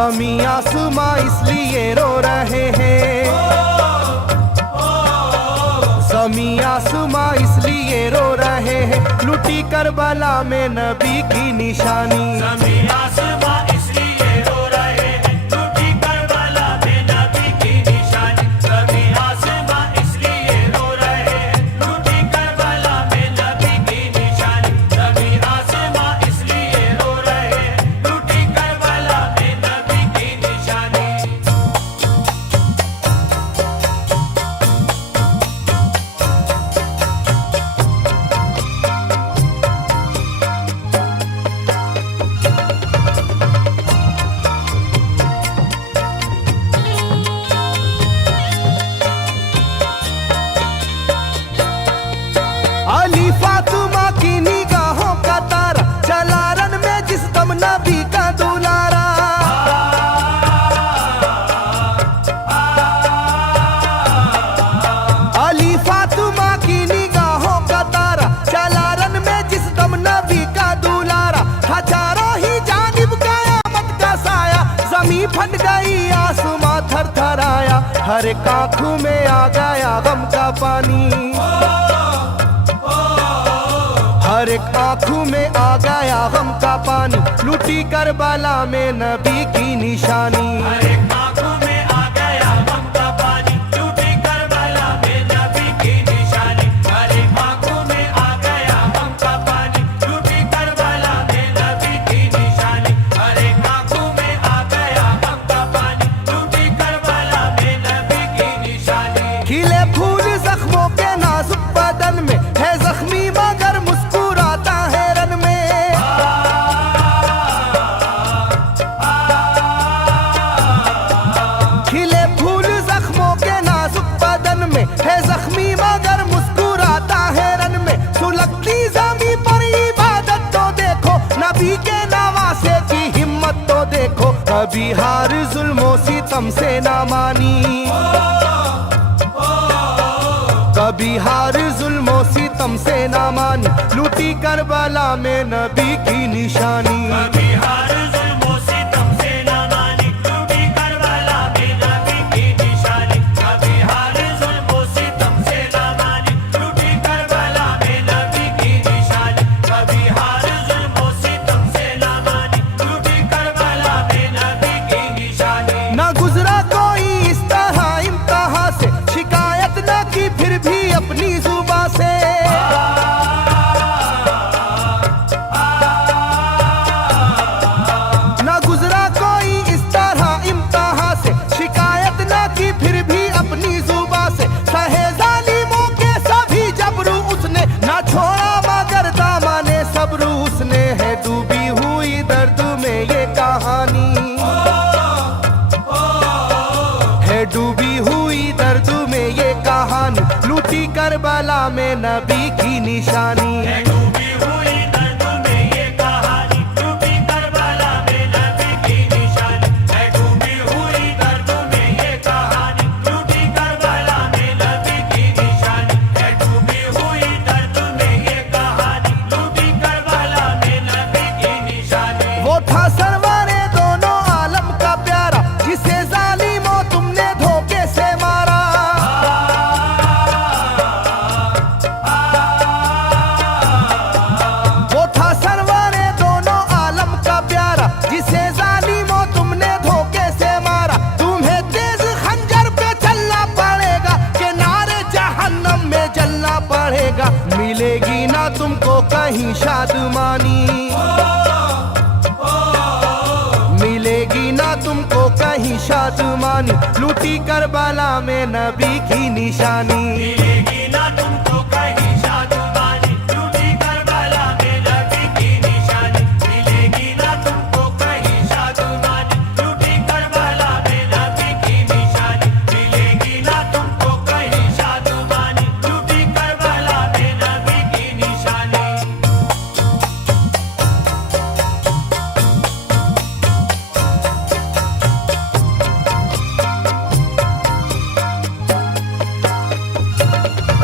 ज़मीं आसमां इसलिए रो रहे हैं, ज़मीं आसमां इसलिए रो रहे हैं, लुटी करबला में नबी की निशानी। ज़मीं आसमां इसलिए रो रहे हैं, लुटी करबला में नबी की निशानी। ज़मीं आसमां इसलिए रो रहे हैं, लुटी करबला में नबी की निशानी। ज़मीं आसमां इसलिए रो रहे हैं, लुटी करबला में नबी की निशानी। अली फातिमा की निगाहों का तारा, चला रन में जिस दम नबी का दुलारा। अली फातिमा की निगाहों का तारा, चला रन में जिस दम नबी का दुलारा। हजारों ही जानिब कयामत का साया, जमीन फट गई आसमां थर थर आया। हर एक आंखों में आ गया गम का पानी, हर एक आंखों में आ गया गम का पानी, लुटी करबला में नबी की निशानी। हर एक आंखों में आ गया गम का पानी, लुटी करबला में नबी की निशानी। हर एक आंखों में आ गया गम का पानी, लुटी करबला में नबी की निशानी। हर एक आंखों में आ गया गम का पानी, लुटी करबला में नबी की निशानी। खिले फूल जख्मों के नाजुक बदन में है जख्मी मगर मुस्कुराता है रन में। खिले फूल जख्मों के नाजुक बदन में है जख्मी मगर मुस्कुराता है रन में। सुलगती ज़मीं पर इबादत तो देखो, नबी के नवासे की हिम्मत तो देखो। कभी हार जुल्मों सितम से ना मानी, कभी हार जुल्मों सितम से ना मानी, लुटी करबला में नबी की निशानी। कभी हार जुल्मों सितम से ना मानी, लुटी करबला में नबी की निशानी। कभी हार जुल्मों सितम से ना मानी, लुटी करबला में नबी की निशानी। कभी हार जुल्मों सितम से ना मानी, लुटी करबला में नबी की निशानी। ना गुजरा कोई इस तरह इम्तिहा से, शिकायत न की फिर भी अपनी जुबां से। ना गुजरा कोई इस तरह इम्तिहा से, शिकायत न की फिर भी अपनी जुबां से। सहे जालिमों के सभी जबरू उसने, ना छोड़ा मगर दामने सब्र उसने। है डूबी हुई दर्द में ये कहानी, है डूबी हुई दर्द में ये कहानी, लुटी करबला में नबी की निशानी। है डूबी हुई दर्द में ये कहानी, लुटी करबला में नबी की निशानी। है डूबी हुई दर्द में ये कहानी, लुटी करबला में नबी की निशानी। है डूबी हुई दर्द में ये कहानी, लुटी करबला में नबी की निशानी। वो था सरवारे दोनों आलम का प्यारा, जिसे जालिमों तुमने धोखे से मारा। वो था सरवारे दोनों आलम का प्यारा, जिसे जालिमों तुमने धोखे से मारा। तुम्हें तेज खंजर पे चलना पड़ेगा, के नारे जहन्नम में जलना पड़ेगा। मिलेगी ना तुमको कहीं शादमानी, मिलेगी ना तुमको कहीं शादमानी, लुटी करबला में नबी की निशानी। मिलेगी ना तुमको कहीं शादमानी, लुटी करबला में नबी की निशानी। मिलेगी ना तुमको कहीं शादमानी, लुटी करबला में नबी की निशानी। मिलेगी ना तुमको कहीं शादमानी, लुटी करबला में नबी की निशानी।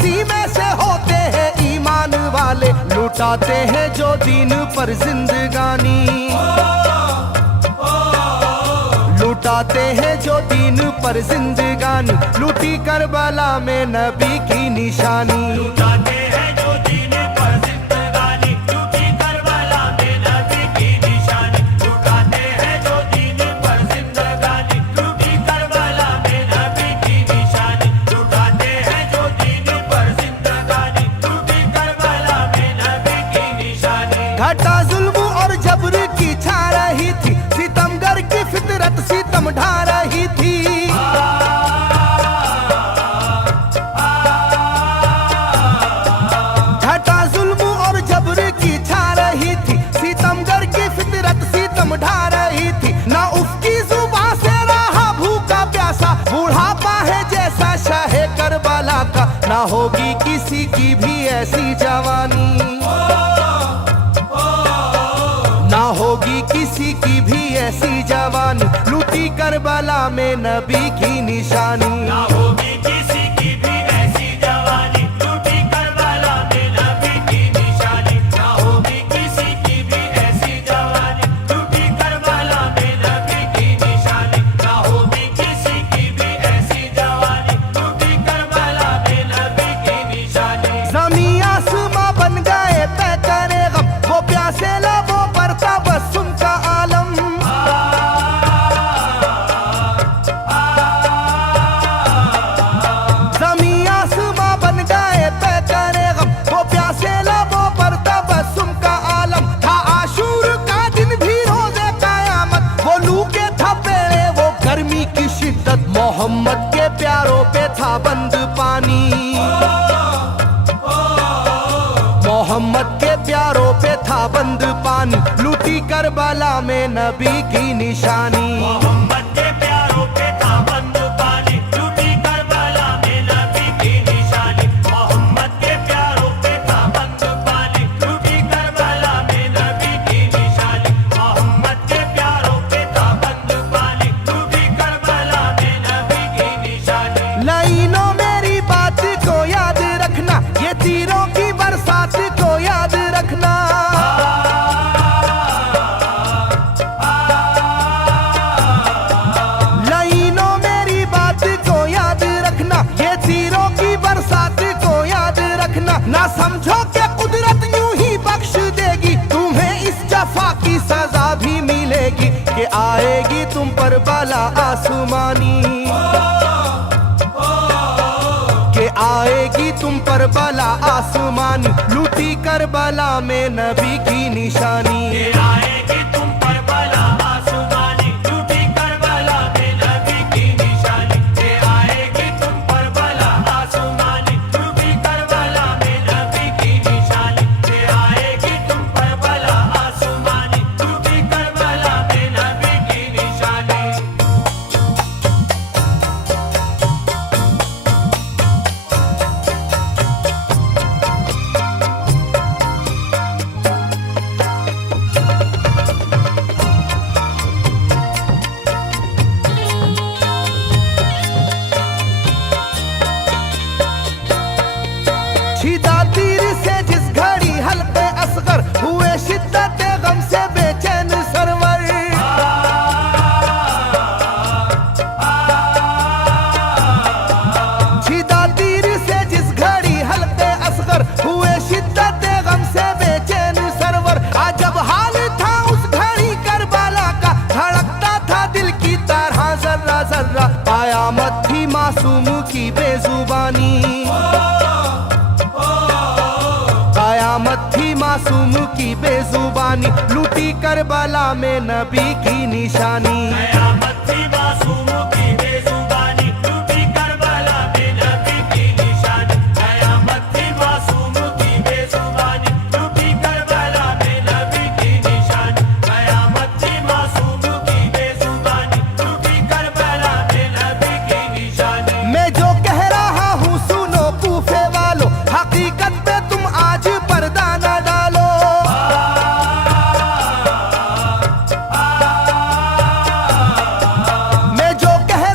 उसी में से होते हैं ईमान वाले, लुटाते हैं जो दीन पर जिंदगानी, लुटाते हैं जो दीन पर जिंदगानी, लूटी करबला में नबी की निशानी। लुटाते हैं जो दीन पर जिंदगानी, लूटी करबला में नबी की निशानी। लुटाते हैं जो दीन पर जिंदगानी, लूटी करबला में नबी की निशानी। लुटाते हैं जो दीन पर जिंदगानी, लूटी करबला में नबी की निशानी। घटा जुल्म और जबर की छा रही थी, सितमगर की फितरत सितम ढा रही थी। घटा जुल्म और जबर की छा रही थी, सितमगर की फितरत सितम ढा रही थी। ना उसकी जुबान से रहा भूखा प्यासा, बुढ़ापा है जैसा शाहे करबला का, ना होगी किसी की भी ऐसी जवानी, ना होगी किसी की भी ऐसी जवानी, लूटी करबला में नबी की निशानी। ना होगी किसी की भी ऐसी जवानी, लूटी करबला में नबी की निशानी। ना होगी किसी की भी ऐसी जवानी, लूटी करबला में नबी की निशानी। ना होगी किसी की भी ऐसी जवानी, लूटी करबला में नबी की निशानी। ज़मीं आसमां बन गए तय करे गम, वो प्यासे लबों पर तबस्सुम का आलम। ज़मीं आसमां बन गए तय करे गम, वो प्यासे लबों पर तबस्सुम का आलम। था आशूर का दिन भी रोज़े क़यामत, वो लू के थपेड़े वो गर्मी की शिद्दत, मोहम्मद के प्यारों पे था बंद पानी, मोहम्मद के प्यारों पे था बंद पानी, लूटी करबला में नबी की निशानी। मोहम्मद के प्यारों पे था बंद पानी, लूटी करबला में नबी की निशानी। मोहम्मद के प्यारों पे था बंद पानी, लूटी करबला में नबी की निशानी। मोहम्मद के प्यारों पे था बंद पानी, लूटी करबला में नबी की निशानी। लाइनों मेरी बात को याद रखना, ये तीरों की बरसात को याद रखना। लाइनों मेरी बात को याद रखना, ये तीरों की बरसात को याद रखना। ना समझो कि कुदरत यूं ही बख्श देगी, तुम्हें इस जफा की सजा भी मिलेगी, कि आएगी तुम पर बला आसमानी, के आएगी तुम पर बला आसमानी, लूटी करबला में नबी की निशानी। ये आएगी तुम पर बला आसमानी, लूटी करबला में नबी की निशानी। ये आएगी तुम पर बला आसमानी, लूटी करबला में नबी की निशानी। ये आएगी तुम पर बला आसमानी, लूटी करबला में नबी की निशानी। छिदा तीर से जिस घड़ी हल्के असगर हुए, शिद्दत गम से बेचैन सरवर। छिदा तीर से जिस घड़ी हल्के असगर हुए, शिद्दत गम से बेचैन सरवर। अजब हाल था उस घड़ी करबला का, धड़कता था दिल की तरह जर्रा जर्रा। कयामत थी मासूम की बेजुबानी, कयामत थी मासूम की बेजुबानी, लूटी करबला में नबी की निशानी। कयामत थी मासूम की बेजुबानी, लूटी करबला में नबी की निशानी। कयामत थी मासूम की बेजुबानी, लूटी करबला में नबी की निशानी। कयामत थी मासूम की बेजुबानी, लूटी करबला में नबी की निशानी। मैं जो कह रहा हूँ सुनो कूफे वालों, हकीकत पे तुम आज पर्दा न डालो। मैं जो कह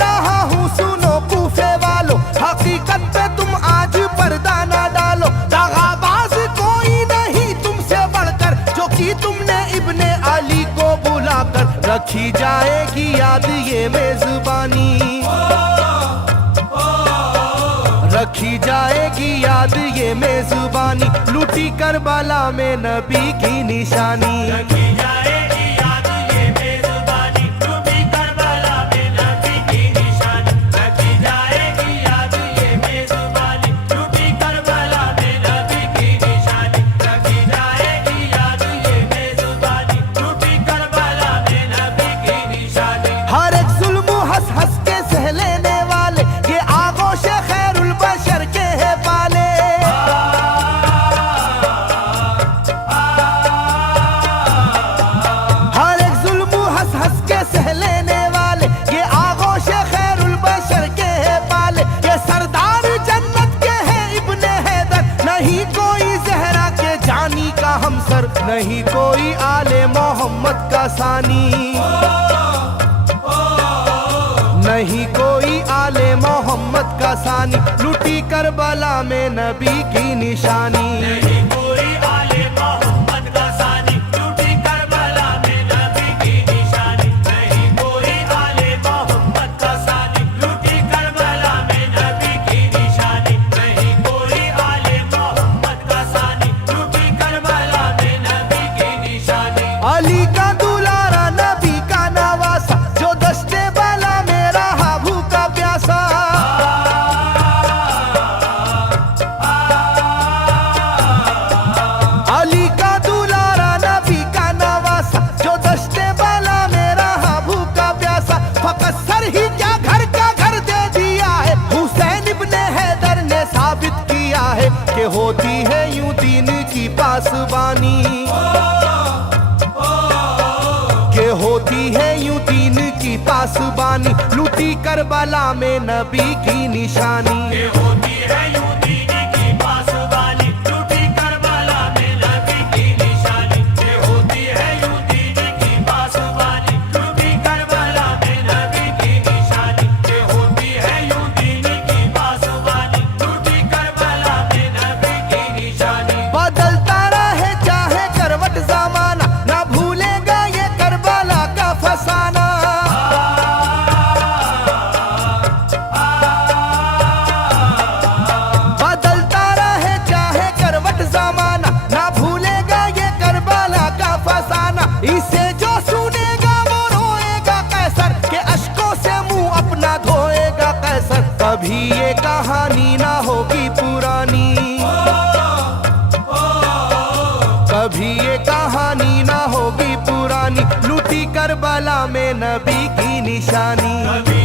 रखी जाएगी याद ये मेजबानी, रखी जाएगी याद ये मेजबानी, लूटी करबला में नबी की निशानी। रखी जाएगी याद ये मेजबानी, लूटी करबला में नबी की निशानी। रखी जाएगी याद ये मेजबानी, लूटी करबला में नबी की निशानी। रखी जाएगी याद ये मेजबानी, लूटी करबला में नबी की निशानी। हर एक जुल्म हंस हंस के सह लेने वाले ये आगोश खैरुल बशर के है पाले। हर एक जुल्म हंस हंस के सह लेने वाले ये आगोश खैरुल बशर के है पाले। ये सरदार जन्नत के है इब्ने हैदर, नहीं कोई जहरा के जानी का हमसर, नहीं कोई आले मोहम्मद का सानी, नहीं कोई आले मोहम्मद का सानी, लूटी करबला में नबी की निशानी। नहीं कोई आले मोहम्मद का सानी, लूटी करबला में नबी की निशानी। नहीं कोई आले मोहम्मद का सानी, लूटी करबला में नबी की निशानी। नहीं कोई आले मोहम्मद का सानी, लूटी करबला में नबी की निशानी। अली का दुलारा नबी का नवासा, जो दस्ते बाला में रहा भूखा प्यासा। अली का दुलारा नबी का नवासा, जो दस्ते बाला में रहा भूखा प्यासा। फकत सर ही क्या घर का घर दे दिया है, हुसैन इब्ने हैदर ने साबित किया है कि होती है यूं दीन की पासबानी, के होती है यूं दीन की पासबानी, लूटी करबला में नबी की निशानी। ये होती है यूं दीन की पासबानी, लूटी करबला में नबी की निशानी। ये होती है यूं दीन की पासबानी, लूटी करबला में नबी की निशानी। ये होती है यूं दीन की पासबानी, लूटी करबला में नबी की निशानी। बदलता रहे चाहे करवट जमाना, ना भूलेगा ये करबला का फसाना। बदलता रहे चाहे करवट जमाना, ना भूलेगा ये करबला का फसाना। इसे जो सुनेगा वो रोएगा कैसर, के अश्कों से मुंह अपना धोएगा कैसर। कभी ये कहानी ना होगी पुरानी, कभी ये कहानी ना होगी पुरानी, लूटी करबला में नबी की निशानी। कभी